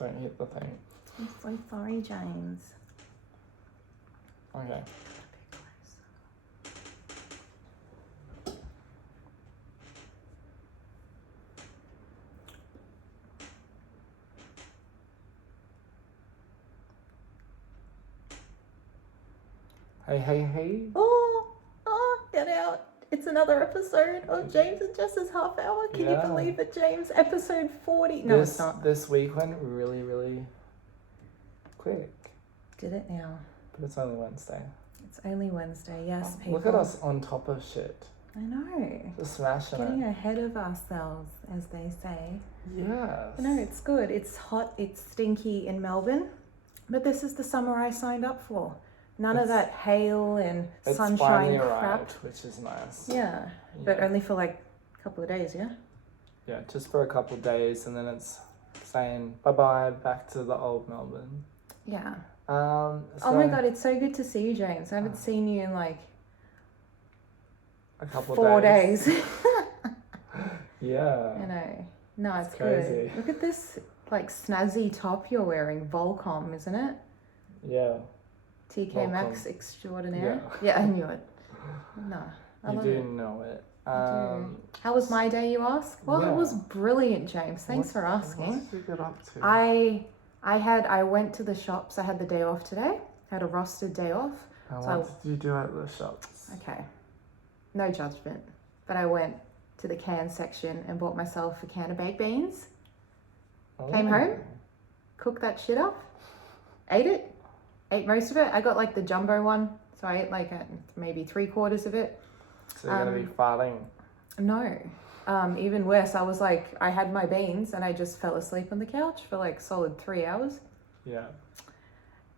Don't hit the thing. I'm so sorry, James. Okay. Hey. Oh, get out. It's another episode of James and Jess's half hour. Can you believe it, James? Episode 40. No, it's not. This week went really, really quick. Did it now? But it's only Wednesday. It's only Wednesday, yes, people. Look at us on top of shit. I know. Just smashing Getting ahead of ourselves, as they say. Yes. No, it's good. It's hot, it's stinky in Melbourne. But this is the summer I signed up for. None of that hail and sunshine crap. Arrived, which is nice. Yeah, but only for like a couple of days, yeah? Yeah, just for a couple of days, and then it's saying bye-bye, back to the old Melbourne. Yeah. So, oh my God, it's so good to see you, James. I haven't seen you in like a couple 4 days. Yeah. I know. No, it's crazy. Good. Look at this like snazzy top you're wearing. Volcom, isn't it? Yeah. TK Maxx extraordinaire. Yeah, I knew it. No, I love it. Know it. I do. How was my day, you ask? Well, it was brilliant, James. Thanks for asking. What did you get up to? I went to the shops. I had the day off today. I had a rostered day off. What did you do at the shops? Okay. No judgment. But I went to the can section and bought myself a can of baked beans. Came home, cooked that shit up, ate most of it. I got like the jumbo one, so I ate like maybe 3/4 of it. So you're gonna be farting? No. Even worse, I was like, I had my beans and I just fell asleep on the couch for like solid 3 hours. Yeah.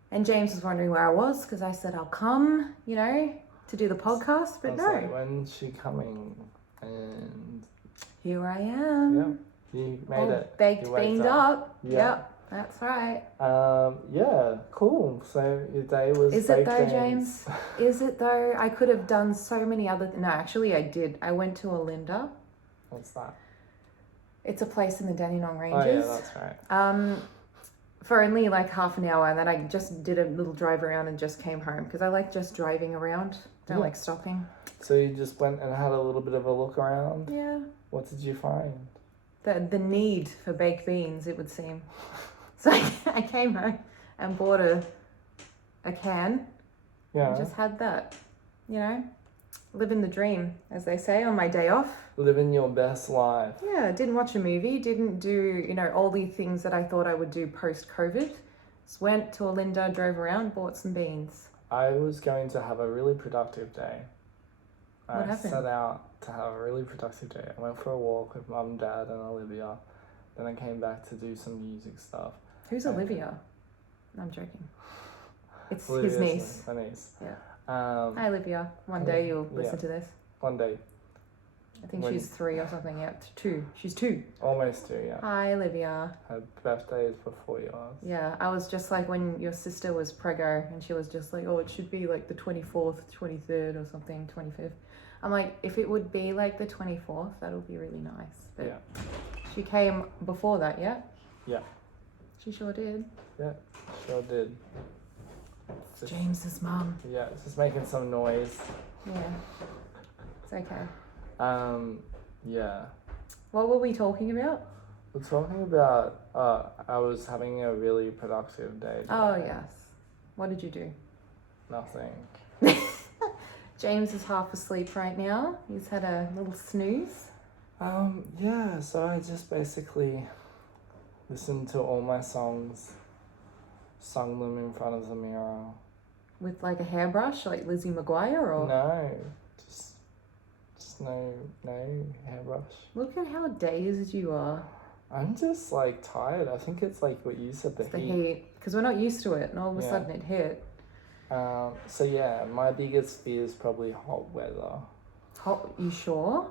And James was wondering where I was because I said I'll come, to do the podcast, but no. Like, when's she coming? And here I am. Yeah, you made it. Baked beans up. Yeah. Yep, that's right. Yeah, cool. So your day was. Is it though, James? Is it though? I could have done so many other. No, actually, I did. I went to Olinda. What's that? It's a place in the Dandenong Ranges. Oh yeah, that's right. For only like half an hour, and then I just did a little drive around and just came home because I like just driving around. Don't like stopping. So you just went and had a little bit of a look around? Yeah. What did you find? The need for baked beans, it would seem. So I came home and bought a can. Yeah. And just had that, living the dream, as they say, on my day off. Living your best life. Yeah, didn't watch a movie, didn't do, all the things that I thought I would do post-COVID. Just went to Olinda, drove around, bought some beans. I was going to have a really productive day. What happened? Set out to have a really productive day. I went for a walk with Mum, Dad and Olivia. Then I came back to do some music stuff. Who's Olivia? No, I'm joking. It's Olivia's his niece. My niece. Yeah. Hi Olivia. One day you'll listen to this. One day. I think she's 3 or something. Yeah, 2. She's 2. Almost 2, yeah. Hi, Olivia. Her birthday is before yours. Yeah, I was just like when your sister was preggo and she was just like, oh, it should be like the 24th, 23rd or something, 25th. I'm like, if it would be like the 24th, that would be really nice. But she came before that, yeah? Yeah. She sure did. Yeah, sure did. It's James's mum. Yeah, it's just making some noise. Yeah. It's okay. Yeah. What were we talking about? We're talking about, I was having a really productive day today. Oh, yes. What did you do? Nothing. James is half asleep right now. He's had a little snooze. Yeah, so I just basically listened to all my songs, sung them in front of the mirror. With like a hairbrush, like Lizzie McGuire, or? No, just no hairbrush. Look at how dazed you are. I'm just like tired. I think it's like what you said, the heat. Because we're not used to it, and all of a sudden it hit. So yeah, my biggest fear is probably hot weather. Hot? You sure?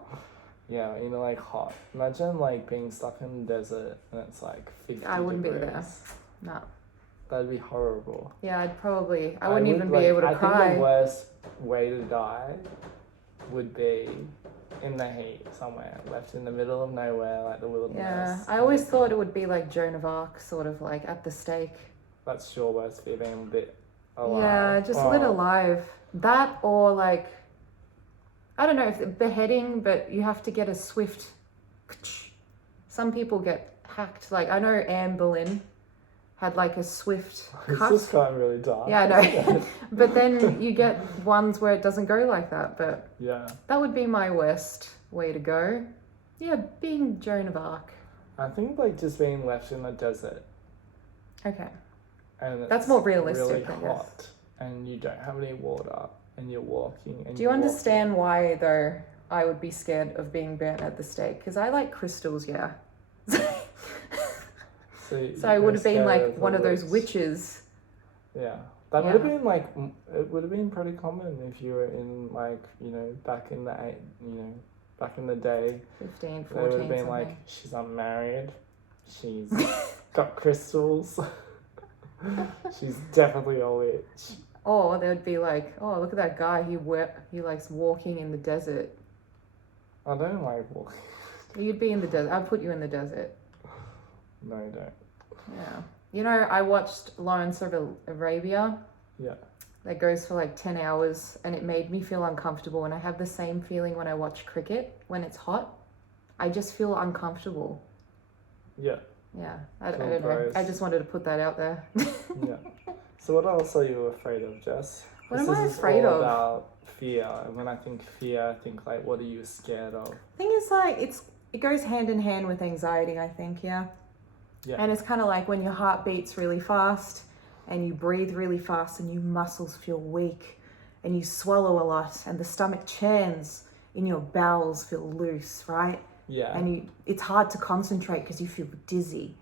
Yeah, like hot. Imagine like being stuck in the desert and it's like 50 I wouldn't degrees. be there. No. That'd be horrible. Yeah, I wouldn't even be able to cry. I think the worst way to die would be in the heat somewhere, left in the middle of nowhere, like the wilderness. Yeah, I always thought it would be like Joan of Arc, sort of like at the stake. That's your worst fear, being a bit alive. Yeah, just lit alive. That or like, I don't know if beheading, but you have to get a swift. Some people get hacked. Like I know Anne Boleyn had like a swift cut. This is kind of really dark. Yeah, I know. But then you get ones where it doesn't go like that. But yeah, that would be my worst way to go. Yeah, being Joan of Arc. I think like just being left in the desert. Okay. And that's more realistic, really hot, and you don't have any water, and you're walking. And do you understand why though I would be scared of being burnt at the stake? Because I like crystals, yeah. So I would have been like one of those witches. Yeah, that would have been like, it would have been pretty common if you were in like, back in the day. 15, 14, they would have been like, she's unmarried, she's got crystals, she's definitely a witch. Or they would be like, oh, look at that guy, he likes walking in the desert. I don't like walking. You'd be in the desert. I'd put you in the desert. No, you don't. Yeah. I watched Lawrence of Arabia. Yeah. That goes for like 10 hours and it made me feel uncomfortable. And I have the same feeling when I watch cricket when it's hot. I just feel uncomfortable. Yeah. Yeah. I don't know. I just wanted to put that out there. Yeah. So what else are you afraid of, Jess? What am I afraid of? About fear. And when I think fear, I think like, what are you scared of? I think it's like, it goes hand in hand with anxiety, I think, yeah. Yeah. And it's kind of like when your heart beats really fast and you breathe really fast and your muscles feel weak and you swallow a lot and the stomach churns and your bowels feel loose, right? Yeah. And it's hard to concentrate because you feel dizzy.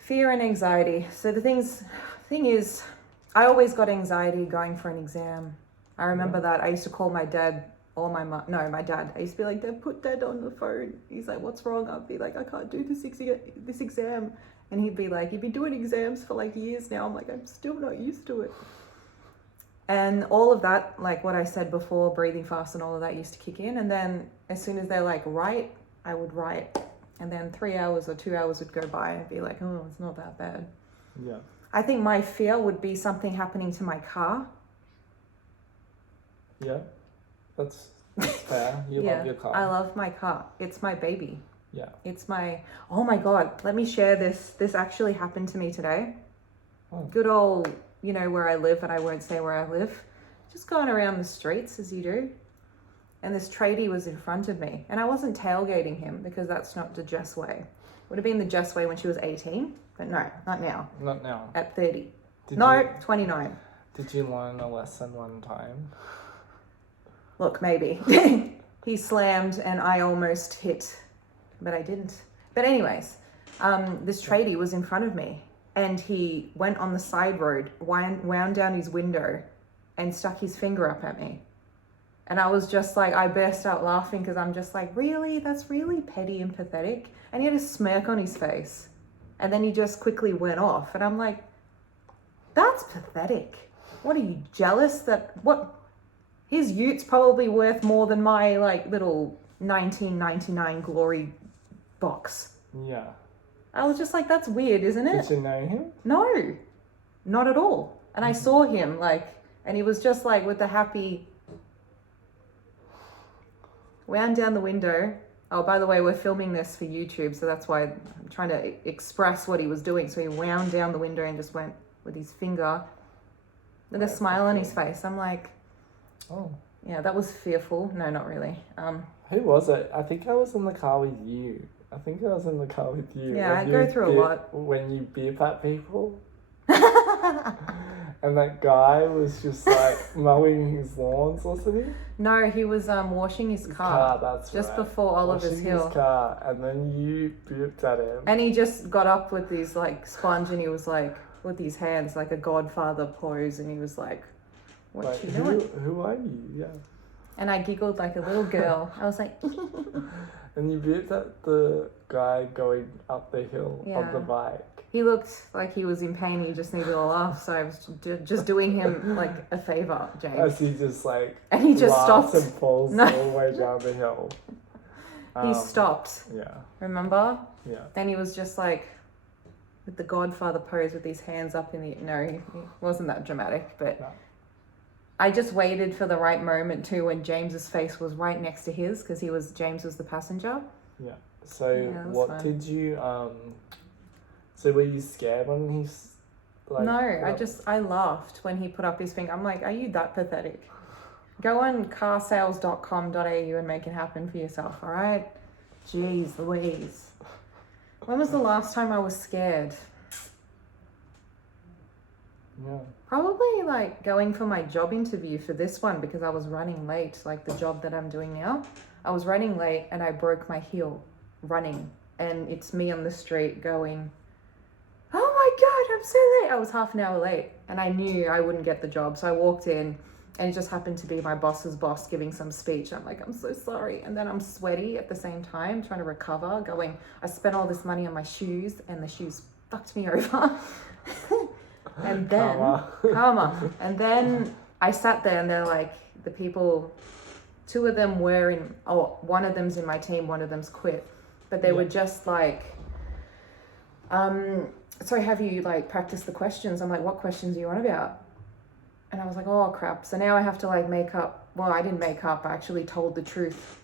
Fear and anxiety. So the thing is, I always got anxiety going for an exam. I remember that. I used to call my dad or my mum. No, my dad. I used to be like, Dad, put Dad on the phone. He's like, what's wrong? I'd be like, I can't do this exam. And he'd be like, you've been doing exams for like years now. I'm like, I'm still not used to it. And all of that, like what I said before, breathing fast and all of that used to kick in. And then as soon as they're like, write, I would write. And then 3 hours or 2 hours would go by and be like, oh, it's not that bad. Yeah. I think my fear would be something happening to my car. Yeah. That's fair. You love your car. I love my car. It's my baby. Yeah. It's my, oh my God, let me share this. This actually happened to me today. Oh. Good old, where I live, and I won't say where I live. Just going around the streets as you do. And this tradie was in front of me. And I wasn't tailgating him because that's not the Jess way. Would have been the Jess way when she was 18. But no, not now. Not now. At 30. 29. Did you learn a lesson one time? Look, maybe. He slammed and I almost hit, but I didn't. But anyways, this tradie was in front of me and he went on the side road, wound down his window and stuck his finger up at me. And I was just like, I burst out laughing because I'm just like, really? That's really petty and pathetic. And he had a smirk on his face. And then he just quickly went off. And I'm like, that's pathetic. What are you, jealous what? His ute's probably worth more than my like little 1999 glory box. Yeah. I was just like, that's weird, isn't it? Did you know him? No, not at all. And I saw him and he was just like with the happy, wound down the window. Oh, by the way, we're filming this for YouTube, so that's why I'm trying to express what he was doing. So he wound down the window and just went with his finger with a smile on his face. I'm like, oh. Yeah, that was fearful. No, not really. Who was it? I think I was in the car with you. Yeah, I go through a lot. When you beep at people. And that guy was just like mowing his lawns, wasn't he? No, he was washing his car. That's just right. before Oliver's Hill. His car, and then you beeped at him. And he just got up with his like sponge and he was like with his hands like a Godfather pose and he was like, what you doing? Who are you? Yeah. And I giggled like a little girl. I was like, And you viewed that the guy going up the hill Yeah. on the bike. He looked like he was in pain. He just needed a laugh. So I was just doing him like a favor, James. As he just like and he just stopped and falls all the way down the hill. He stopped. Yeah. Remember? Yeah. Then he was just like with the Godfather pose with his hands up in the... No, he wasn't that dramatic, but... No. I just waited for the right moment too when James's face was right next to his because James was the passenger. Yeah. So what fun. Did you so were you scared when he's like? No, I laughed when he put up his finger. I'm like, are you that pathetic? Go on carsales.com.au and make it happen for yourself, all right? Jeez Louise. When was the last time I was scared? Yeah. Probably like going for my job interview for this one because I was running late, like the job that I'm doing now. I was running late and I broke my heel running. And it's me on the street going, oh my God, I'm so late. I was half an hour late and I knew I wouldn't get the job. So I walked in and it just happened to be my boss's boss giving some speech. I'm like, I'm so sorry. And then I'm sweaty at the same time, trying to recover, going, I spent all this money on my shoes and the shoes fucked me over. And then, karma. And then I sat there and they're like, the people, two of them were in, one of them's in my team, one of them's quit. But they were just like, so have you like practiced the questions? I'm like, what questions are you on about? And I was like, oh crap. So now I have to like make up. Well, I didn't make up. I actually told the truth.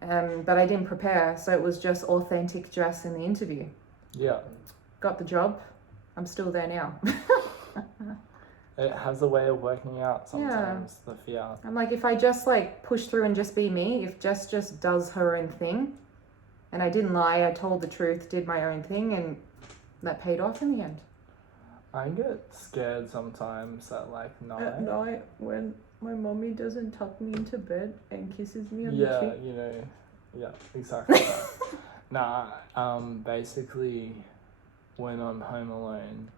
But I didn't prepare. So it was just authentic Jess in the interview. Yeah. Got the job. I'm still there now. It has a way of working out sometimes, the fear. I'm like, if I just like push through and just be me, if Jess just does her own thing, and I didn't lie, I told the truth, did my own thing, and that paid off in the end. I get scared sometimes at like night. At night when my mommy doesn't tuck me into bed and kisses me on the cheek. Yeah, you know, yeah, exactly that. Basically when I'm home alone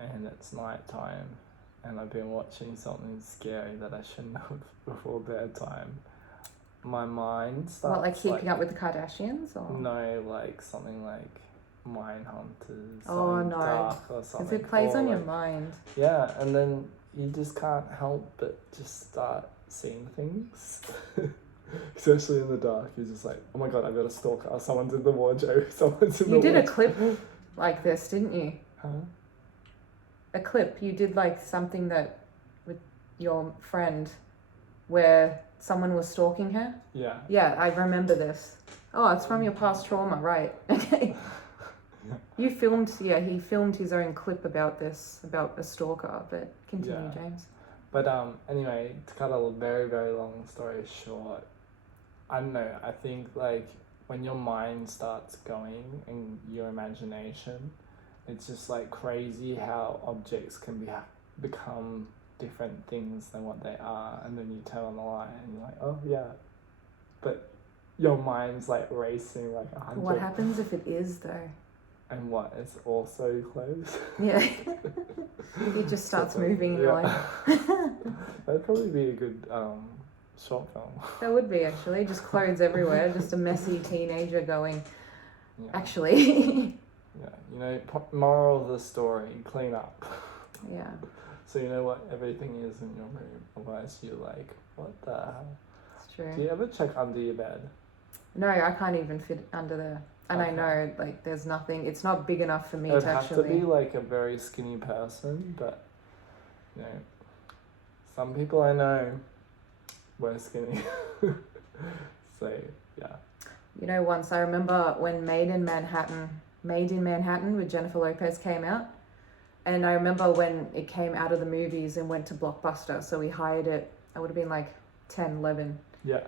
and it's nighttime and I've been watching something scary that I shouldn't have before bedtime, my mind starts... What, like Keeping Up with the Kardashians? Or? No, like something like Mindhunters, something dark or something. Because it plays on your mind. Yeah, and then you just can't help but just start seeing things. Especially in the dark, you're just like, oh my God, I've got a stalker. Someone's in the wardrobe. Someone's in the wardrobe. You did a clip like this, didn't you? Huh? A clip. You did like something that with your friend where someone was stalking her. Yeah. Yeah, I remember this. Oh, it's from your past trauma, right? Okay. You filmed, he filmed his own clip about this, about a stalker, but continue, James. But anyway, to cut a very, very long story short, I don't know, I think like when your mind starts going and your imagination, it's just like crazy how objects can become different things than what they are, and then you turn on the light and you're like, oh yeah, but your mind's like racing like 100. What happens if it is though? And what? It's also closed? Yeah. It just starts moving and you're like... That'd probably be a good short film. That would be actually. Just clothes everywhere. Just a messy teenager going, actually. Yeah. You know, moral of the story, clean up. Yeah. So you know what everything is in your room. Otherwise you're like, what the hell? It's true. Do you ever check under your bed? No, I can't even fit under there. And okay. I know, like, there's nothing, it's not big enough for me to actually... It'd have to be, like, a very skinny person, but, you know, some people I know were skinny. So, yeah. You know, once I remember when Made in Manhattan with Jennifer Lopez came out, and I remember when it came out of the movies and went to Blockbuster, so we hired it, I would have been like 10, 11. Yeah.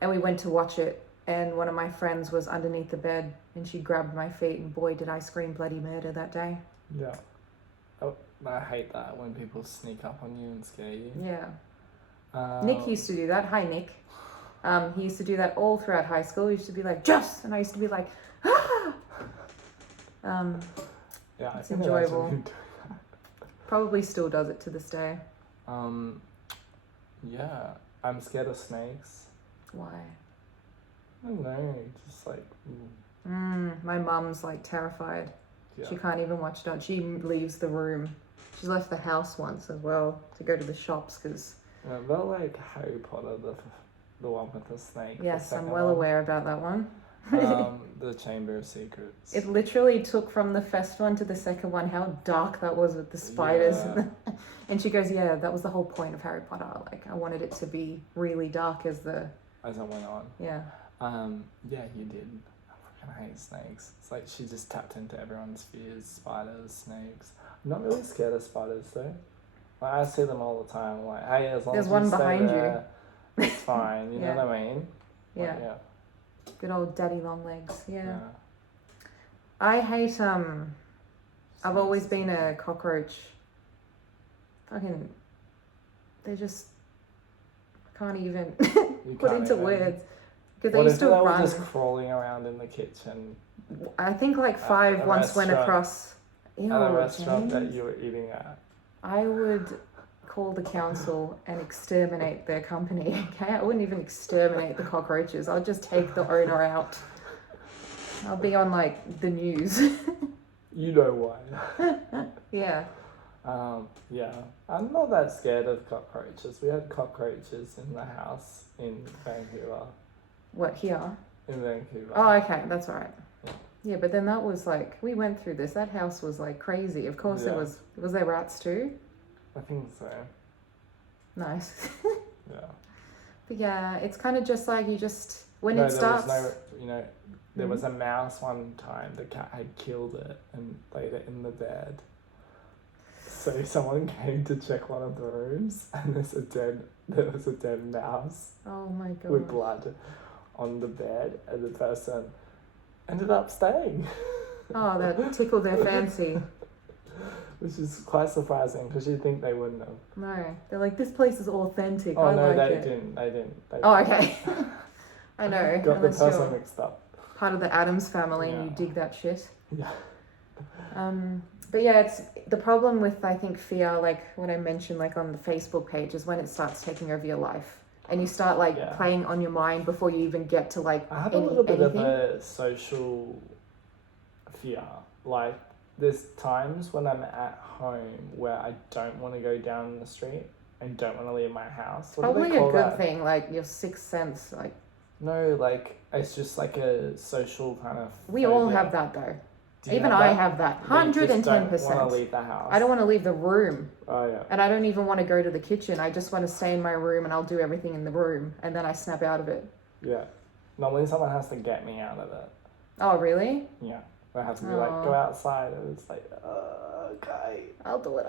And we went to watch it. And one of my friends was underneath the bed and she grabbed my feet and boy, did I scream bloody murder that day. Yeah. Oh, I hate that when people sneak up on you and scare you. Yeah. Nick used to do that. Hi, Nick. He used to do that all throughout high school. He used to be like, Jess! And I used to be like, ah! Yeah, it's enjoyable. Probably still does it to this day. Yeah. I'm scared of snakes. Why? I don't know, just like... My mum's like terrified. Yeah. She can't even watch it. She leaves the room. She's left the house once as well to go to the shops because... About like Harry Potter, the one with the snake. Yes, I'm well aware about that one. The Chamber of Secrets. It literally took from the first one to the second one how dark that was with the spiders. Yeah. And she goes, yeah, that was the whole point of Harry Potter. Like, I wanted it to be really dark as it went on. Yeah. Yeah, you did. I fucking hate snakes. It's like she just tapped into everyone's fears. Spiders, snakes. I'm not really scared of spiders though. Like, I see them all the time. I'm like, hey, as long There's as one you behind there, you. It's fine. You know what I mean? Yeah. Like, yeah. Good old daddy long legs. Yeah. I hate I've always been a cockroach. Fucking, they just can't even put into words because they used to run. What if they were just crawling around in the kitchen? I think like 5 once went across. At a restaurant that you were eating at. I would call the council and exterminate their company. Okay, I wouldn't even exterminate the cockroaches. I'll just take the owner out. I'll be on like the news. You know why. Yeah. Yeah. I'm not that scared of cockroaches. We had cockroaches in the house in Vancouver. What, here? In Vancouver. Oh, okay, that's all right. Yeah, but then that was like, we went through this. That house was like crazy. Of course it was. Was there rats too? I think so. Nice. Yeah. But yeah, it's kind of just like when it starts... There was a mouse one time. The cat had killed it and laid it in the bed. So someone came to check one of the rooms and there was a dead mouse. Oh my god. With blood on the bed, and the person ended up staying. Oh, that tickled their fancy. Which is quite surprising because you'd think they wouldn't have. No, they're like, this place is authentic. Oh, no, they didn't. Oh, okay. I know. Got the person mixed up. Part of the Addams family and you dig that shit. Yeah. But yeah, it's the problem with, I think, fear, like what I mentioned, like on the Facebook page, is when it starts taking over your life. And you start playing on your mind before you even get to like I have a little bit of a social fear. Like there's times when I'm at home where I don't want to go down the street and don't want to leave my house. Probably a good thing, like your sixth sense, like. No, like it's just like a social kind of. We all have that though. Even I have that. 110%. Don't want to leave the house. I don't want to leave the room. Oh yeah. And I don't even want to go to the kitchen. I just want to stay in my room and I'll do everything in the room and then I snap out of it. Yeah. Normally someone has to get me out of it. Oh really? Yeah. I have to be like, go outside, and it's like, okay. I'll do it.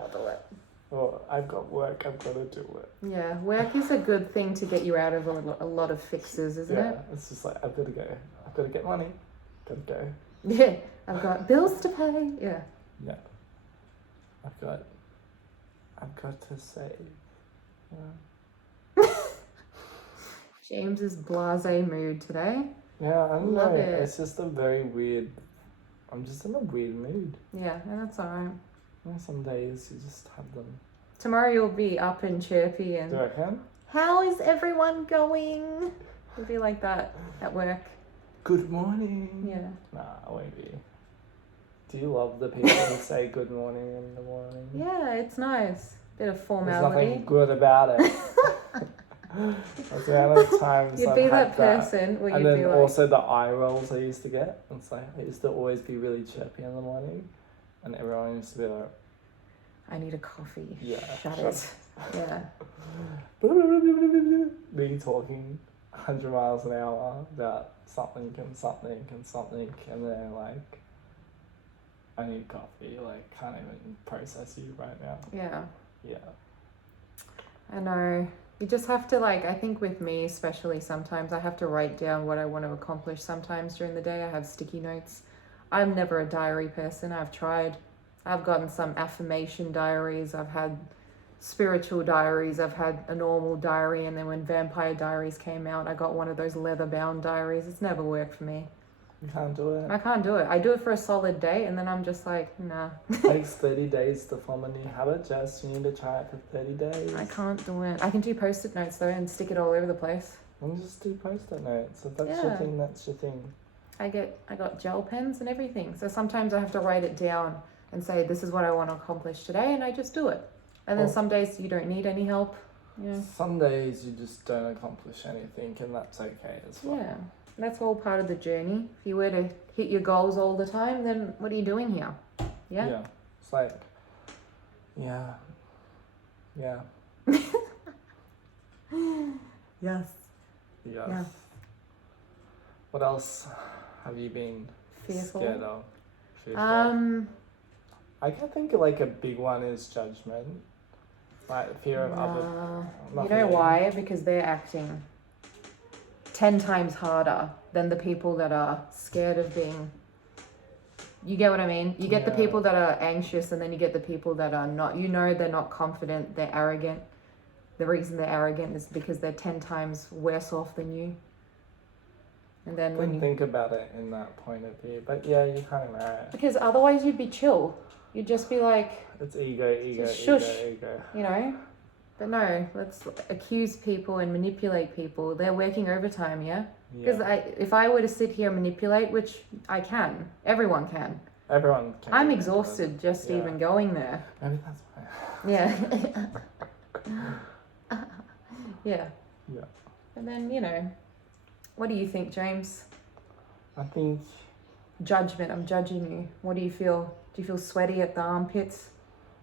Or I've got work, I've got to do it. Yeah, work is a good thing to get you out of a lot of fixes, isn't it? Yeah, it's just like, I've got to go. I've got to get money. Got to go. Yeah, I've got bills to pay. Yeah. Yeah. I've got to save. Yeah. James is blasé mood today. Yeah, I don't Love know. it. It's just a very weird. I'm just in a weird mood. Yeah, and that's alright. Some days you just have them. Tomorrow you'll be up and chirpy and. Do I can? How is everyone going? You'll be like that at work. Good morning. Yeah. Nah, I won't be. Do you love the people who say good morning in the morning? Yeah, it's nice. Bit of formality. There's nothing good about it. That's the amount of times you'd I've be had that person where and you'd then be like... also the eye rolls I used to get. It's like I used to always be really chirpy in the morning, and everyone used to be like, I need a coffee. Yeah. Shut it. Yeah. Me talking 100 miles an hour about something, and they're like, I need coffee, like, can't even process you right now. Yeah. Yeah. I know. You just have to, like, I think with me especially, sometimes I have to write down what I want to accomplish sometimes during the day. I have sticky notes. I'm never a diary person. I've tried. I've gotten some affirmation diaries. I've had spiritual diaries. I've had a normal diary. And then when Vampire Diaries came out, I got one of those leather-bound diaries. It's never worked for me. You can't do it. I can't do it. I do it for a solid day and then I'm just like, nah. It takes 30 days to form a new habit, Jess. You need to try it for 30 days. I can't do it. I can do post-it notes though and stick it all over the place. And just do post-it notes. If that's your thing, that's your thing. I got gel pens and everything. So sometimes I have to write it down and say, this is what I want to accomplish today, and I just do it. And then some days you don't need any help. Yeah. Some days you just don't accomplish anything, and that's okay as well. Yeah. That's all part of the journey. If you were to hit your goals all the time, then what are you doing here? Yeah? Yeah. It's like, yeah. Yes. Yeah. What else have you been scared of? I can think of like a big one is judgment. Like fear of other. You know why? Because they're acting 10 times harder than the people that are scared of being. You get what I mean? You get the people that are anxious, and then you get the people that are not. You know, they're not confident, they're arrogant. The reason they're arrogant is because they're 10 times worse off than you. And then when you think about it in that point of view, but yeah, you're kind of right. Because otherwise you'd be chill. You'd just be like, it's ego. You know? But no, let's accuse people and manipulate people. They're working overtime, yeah? Because if I were to sit here and manipulate, which I can, everyone can. Everyone can. I'm exhausted just even going there. Maybe that's why. Yeah. Yeah. Yeah. And then, you know, what do you think, James? I think... Judgment, I'm judging you. What do you feel? Do you feel sweaty at the armpits?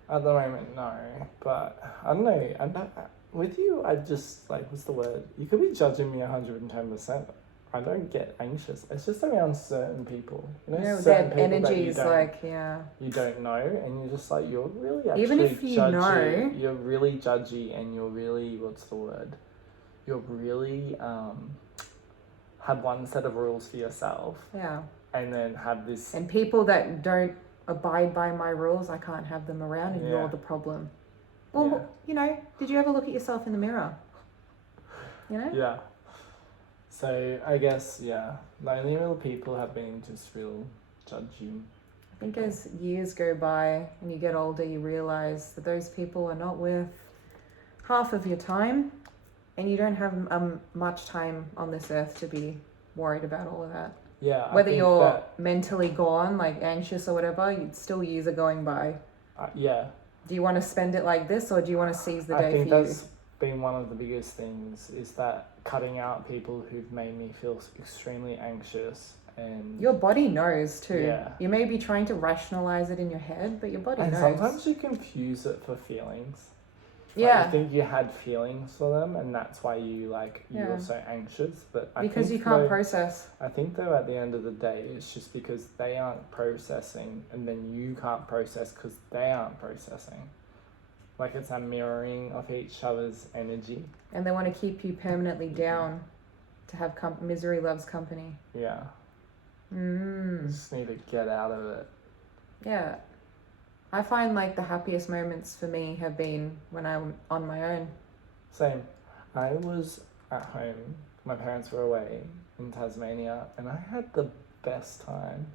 At the moment, no. But, I don't know. With you, I just, like, what's the word? You could be judging me 110%. I don't get anxious. It's just around certain people. You know, certain people energy is like, you don't know, and you're just like, you're really actually even if you judgy. know, you're really judgy, and you're really, what's the word? You're really, have one set of rules for yourself. Yeah. And then have this... And people that don't abide by my rules, I can't have them around, and you're the problem. Well, you know, did you ever look at yourself in the mirror? You know? Yeah. So, I guess, the only real people have been just real judging. I think as years go by and you get older, you realise that those people are not worth half of your time, and you don't have much time on this earth to be worried about all of that. Yeah. Whether you're mentally gone, like anxious or whatever, still years are going by. Yeah. Do you want to spend it like this, or do you want to seize the day for you? I think that's been one of the biggest things, is that cutting out people who've made me feel extremely anxious. And your body knows too. Yeah. You may be trying to rationalize it in your head, but your body knows. And sometimes you confuse it for feelings. Yeah. I think you had feelings for them, and that's why you were so anxious. But because you can't process. I think though, at the end of the day, it's just because they aren't processing, and then you can't process because they aren't processing. Like, it's a mirroring of each other's energy. And they want to keep you permanently down to have misery loves company. Yeah. You just need to get out of it. Yeah. I find like the happiest moments for me have been when I'm on my own. Same. I was at home. My parents were away in Tasmania, and I had the best time.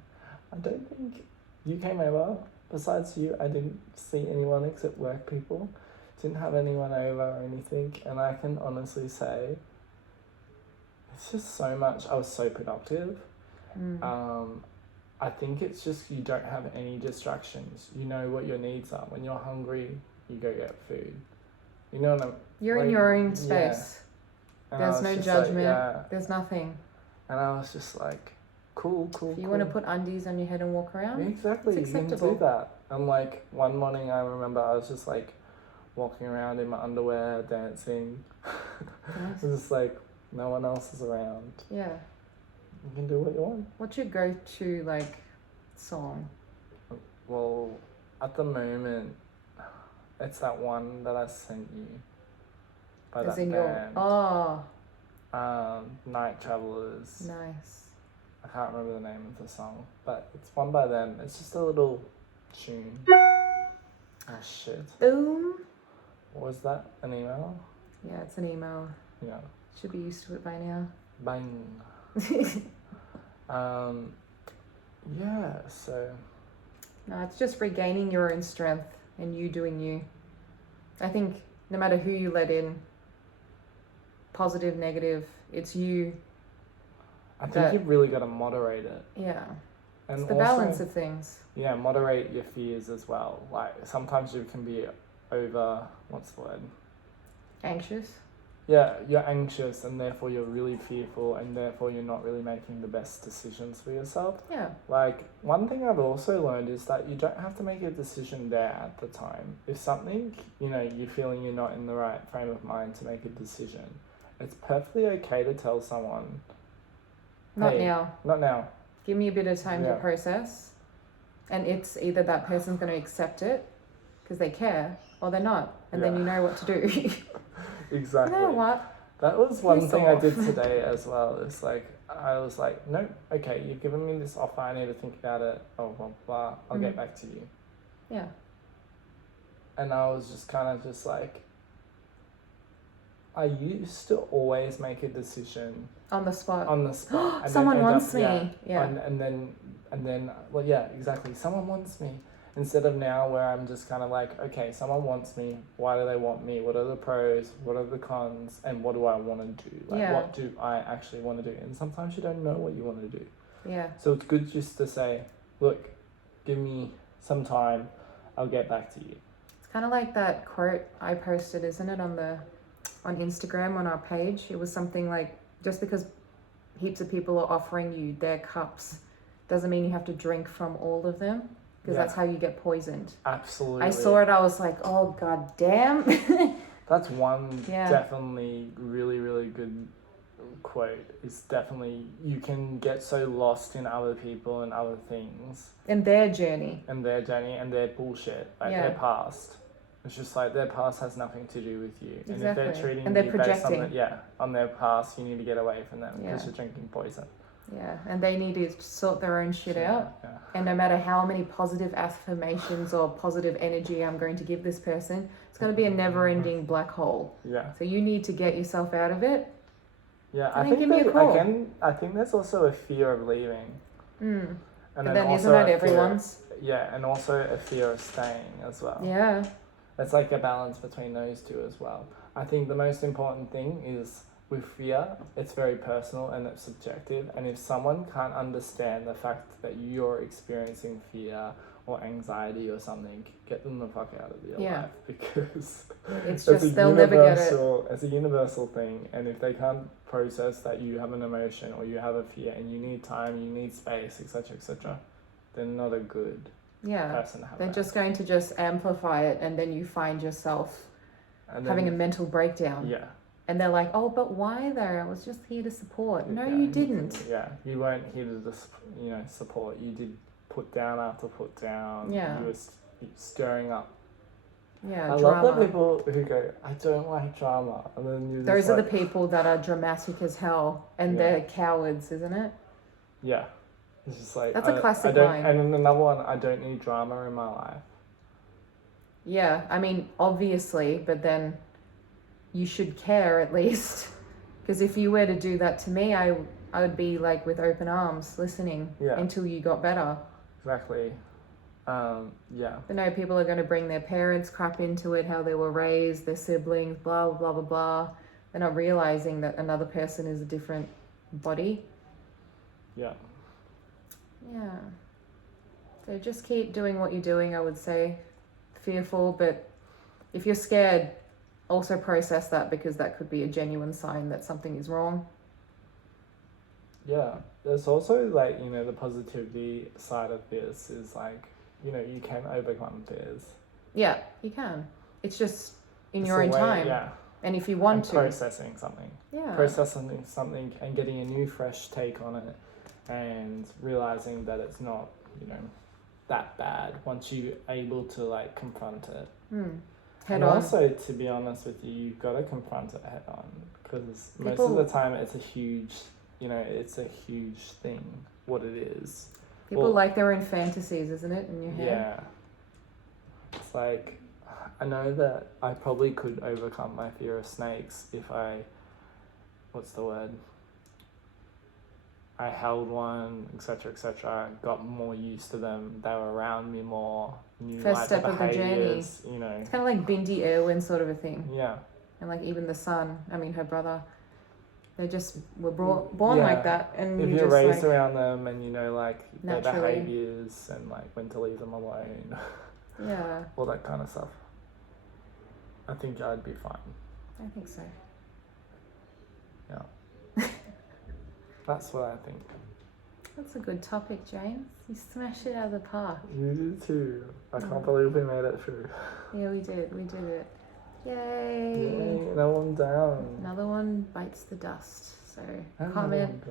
I don't think you came over. Besides you, I didn't see anyone except work people. Didn't have anyone over or anything. And I can honestly say, it's just so much. I was so productive. I think it's just you don't have any distractions. You know what your needs are. When you're hungry, you go get food. You know what I'm... You're in your own space. Yeah. There's no judgment. There's nothing. And I was just like, cool. If you want to put undies on your head and walk around, exactly, it's acceptable. You can do that. And like one morning, I remember I was just like walking around in my underwear, dancing. Nice. It's just like no one else is around. Yeah. You can do what you want. What's your go-to like song? Well, at the moment, it's that one that I sent you. By As that in band. Night Travelers. Nice. I can't remember the name of the song, but it's one by them. It's just a little tune. Oh shit. Boom. What was that? An email? Yeah, it's an email. Yeah. Should be used to it by now. Bang. Yeah, so... No, it's just regaining your own strength and you doing you. I think no matter who you let in, positive, negative. It's you. I think you've really got to moderate it. Yeah. And it's the also, balance of things. Yeah, moderate your fears as well. Like, sometimes you can be over, what's the word? Anxious. Yeah, you're anxious and therefore you're really fearful and therefore you're not really making the best decisions for yourself. Yeah. Like, one thing I've also learned is that you don't have to make a decision there at the time. If something, you're feeling you're not in the right frame of mind to make a decision, it's perfectly okay to tell someone, Not hey, now. Not now. Give me a bit of time to process. And it's either that person's going to accept it because they care or they're not. And then you know what to do. Exactly. You know what? That was one thing I did today as well. It's like, I was like, no, okay, you've given me this offer, I need to think about it, blah, blah, blah, I'll get back to you. Yeah. And I was just kind of just like, I used to always make a decision. On the spot. And someone wants me. Yeah. And then, well, yeah, exactly. Someone wants me. Instead of now where I'm just kind of like, okay, someone wants me. Why do they want me? What are the pros? What are the cons? And what do I want to do? Like, what do I actually want to do? And sometimes you don't know what you want to do. Yeah. So it's good just to say, look, give me some time. I'll get back to you. It's kind of like that quote I posted, isn't it, on Instagram on our page? It was something like, just because heaps of people are offering you their cups doesn't mean you have to drink from all of them. Because that's how you get poisoned. Absolutely. I saw it, I was like, oh, god damn. That's one definitely really, really good quote. It's definitely, you can get so lost in other people and other things. And their journey. And their bullshit. Like their past. It's just like their past has nothing to do with you. Exactly. And if they're treating you based on their past, you need to get away from them because you're drinking poison. Yeah, and they need to sort their own shit out. Yeah. And no matter how many positive affirmations or positive energy I'm going to give this person, it's going to be a never-ending black hole. Yeah. So you need to get yourself out of it. Yeah, I think there's also a fear of leaving. And then isn't that everyone's? And also a fear of staying as well. Yeah. It's like a balance between those two as well. I think the most important thing is, with fear, it's very personal and it's subjective. And if someone can't understand the fact that you're experiencing fear or anxiety or something, get them the fuck out of your life, because it's just they'll never get it. It's a universal thing. And if they can't process that you have an emotion or you have a fear and you need time, you need space, etc., they're not a good person to have. They're just going to just amplify it, and then you find yourself having a mental breakdown. Yeah. And they're like, oh, but why though? I was just here to support. No, you didn't. Yeah, you weren't here to just, support. You did put down after put down. Yeah. You were stirring up. Yeah, I love the people who go, I don't like drama. And then those are the people that are dramatic as hell, and they're cowards, isn't it? Yeah. It's just like... That's a classic line. And then another one, I don't need drama in my life. Yeah, I mean, obviously, but then... you should care at least, because if you were to do that to me, I would be like with open arms listening until you got better. Exactly. But no, people are going to bring their parents crap into it, how they were raised, their siblings, blah blah blah blah. They're not realizing that another person is a different body. Yeah So just keep doing what you're doing, I would say. Fearful, but if you're scared, also process that, because that could be a genuine sign that something is wrong. Yeah. There's also like, the positivity side of this is like, you can overcome fears. Yeah, you can. It's just in your own time. Yeah. And if you want to. Processing something. Yeah. Processing something and getting a new fresh take on it and realizing that it's not, that bad once you're able to like confront it. Head on. Also, to be honest with you, you've got to confront it head on, because most of the time it's a huge thing, what it is. People like their own fantasies, isn't it, in your head? Yeah. It's like, I know that I probably could overcome my fear of snakes if I held one, etc., got more used to them, they were around me more, knew First like step the of the journey. behaviours, It's kind of like Bindi Irwin sort of a thing. Yeah. And like even the son, her brother, were born like that, and if you're raised around them and you know like their naturally. behaviours and like when to leave them alone, yeah, all that kind of stuff, I think I'd be fine. I think so. Yeah. That's what I think. That's a good topic, James. You smashed it out of the park. You did too. I can't believe we made it through. Yeah, we did it. Yay! Yay, no one down. Another one bites the dust. So comment.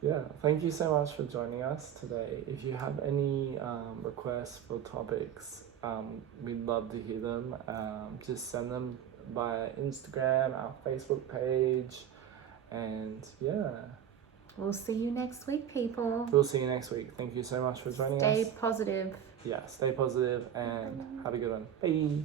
Yeah, thank you so much for joining us today. If you have any requests for topics, we'd love to hear them. Just send them via Instagram, our Facebook page, and yeah. We'll see you next week, people. We'll see you next week. Thank you so much for joining us. Stay positive. Yeah, stay positive and have a good one. Bye.